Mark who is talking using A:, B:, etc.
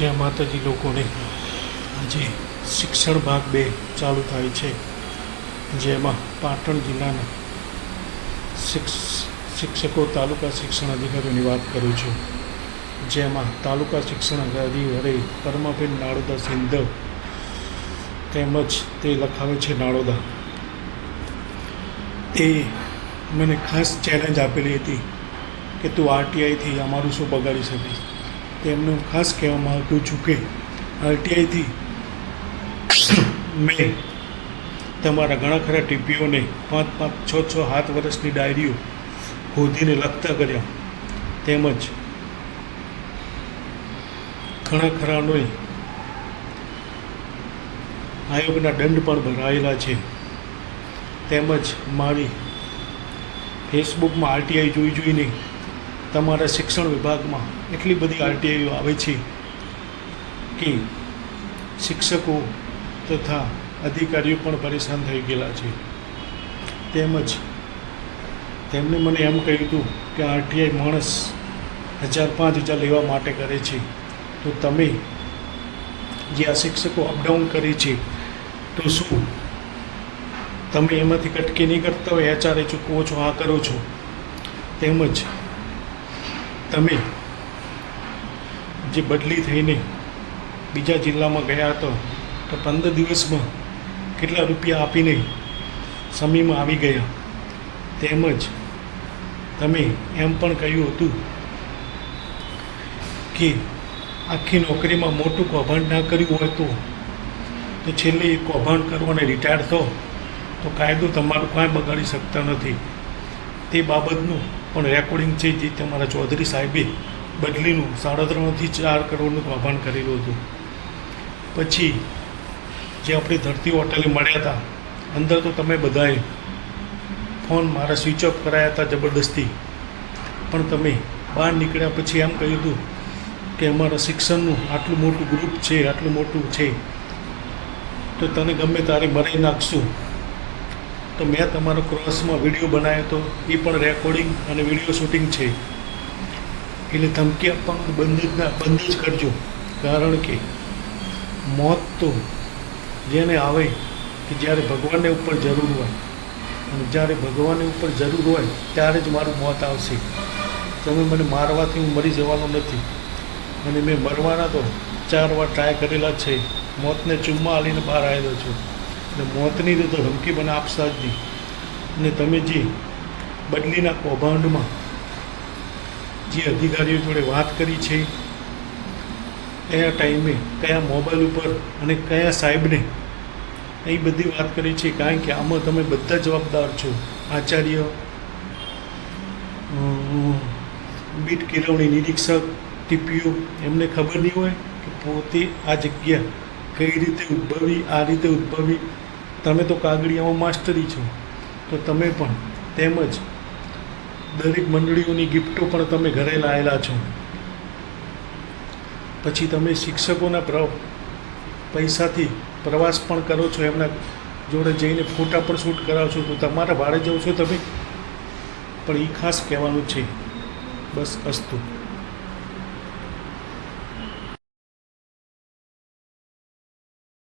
A: જ્યાં માતાજી લોકોને આજે શિક્ષણ ભાગ બે ચાલુ થાય છે, જેમાં પાટણ જિલ્લાના શિક્ષકો, તાલુકા શિક્ષણ અધિકારીઓની વાત કરું છું. જેમાં તાલુકા શિક્ષણ અધિકારી પરમાબેન નાળોદા સિંધવ તેમજ તે લખાવે છે નાળોદા તે મને ખાસ ચેલેન્જ આપેલી હતી કે તું આરટીઆઈથી અમારું શું બગાડી શકીશ? તેમને ખાસ કહેવા માગું છું કે આરટીઆઈથી મેં તમારા ઘણા ખરા ટીપીઓને પાંચ પાંચ છ છ સાત વર્ષની ડાયરીઓ શોધીને લખતા કર્યા. તેમજ ઘણા ખરાનોએ આયોગના દંડ પણ ભરાયેલા છે. તેમજ મારી ફેસબુકમાં આરટીઆઈ જોઈ જોઈને તમારા શિક્ષણ વિભાગમાં એટલી બધી આરટીઆઈઓ આવે છે કે શિક્ષકો તથા અધિકારીઓ પણ પરેશાન થઈ ગયેલા છે. તેમજ તેમણે મને એમ કહ્યું હતું કે આરટીઆઈ માણસ હજાર પાંચ હજાર લેવા માટે કરે છે. તો તમે જે આ શિક્ષકો અપડાઉન કરે છે, તો શું તમે એમાંથી કટકી નહીં કરતા હોય? એચઆરએ ચૂકવો છો, આ કરો છો? તેમજ તમે જે બદલી થઈને બીજા જિલ્લામાં ગયા હતો તો પંદર દિવસમાં કેટલા રૂપિયા આપીને સમીમાં આવી ગયા? તેમજ તમે એમ પણ કહ્યું હતું કે આખી નોકરીમાં મોટું કૌભાંડ ના કર્યું હોય તો તો છેલ્લે એ કૌભાંડ કરો અને રિટાયર થો, તો કાયદો તમારું કાંઈ બગાડી શકતા નથી. તે બાબતનું પણ રેકોર્ડિંગ છે જે તમારા ચૌધરી સાહેબે બદલીનું, સાડા ત્રણથી ચાર કરોડનું આભાન કરેલું હતું. પછી જે આપણે ધરતી હોટલે મળ્યા હતા, અંદર તો તમે બધાએ ફોન મારા સ્વિચ ઓફ કરાયા હતા જબરદસ્તી. પણ તમે બહાર નીકળ્યા પછી એમ કહ્યું હતું કે અમારા શિક્ષણનું આટલું મોટું ગ્રુપ છે, આટલું મોટું છે. તો તને ગમે તારે મરાઈ નાખશું. તો મેં તમારો ક્રોસમાં વીડિયો બનાવ્યો હતો એ પણ રેકોર્ડિંગ અને વીડિયો શૂટિંગ છે. એટલે ધમકી આપવાનું બંધ જ બંધ જ કરજો. કારણ કે મોત તો જેને આવે કે જ્યારે ભગવાનને ઉપર જરૂર હોય અને જ્યારે ભગવાનને ઉપર જરૂર હોય ત્યારે જ મારું મોત આવશે. તમે મને મારવાથી હું મરી જવાનો નથી. અને મેં મરવાના તો ચાર વાર ટ્રાય કરેલા છે. મોતને ચુમ્મા આલીને બહાર આવેલો છું. એટલે મોતની તો ધમકી મને આપશા જ નહીં. અને તમે જે બદલીના કૌભાંડમાં જે અધિકારીઓ જોડે વાત કરી છે, કયા ટાઈમે કયા મોબાઈલ ઉપર અને કયા સાહેબને એ બધી વાત કરી છે, કારણ કે આમાં તમે બધા જવાબદાર છો. આચાર્ય બીટ કેળવણી નિરીક્ષક, ટીપીઓ, એમને ખબર નહીં હોય કે પોતે આ જગ્યા કઈ રીતે ઉદ્ભવી, આ રીતે ઉદ્ભવી? તમે તો કાગડિયામાં માસ્ટરી છો. તો તમે પણ તેમજ દરેક મંડળીઓની ગિફ્ટો પણ તમે ઘરે લાવેલા છો. પછી તમે શિક્ષકોના પ્ર, પૈસાથી પ્રવાસ પણ કરો છો, એમના જોડે જઈને ફોટા પણ શૂટ કરાવો છો તો તમારા ભાડે જાઓ છો તમે? પણ એ ખાસ કહેવાનું છે. બસ, અસ્તુ.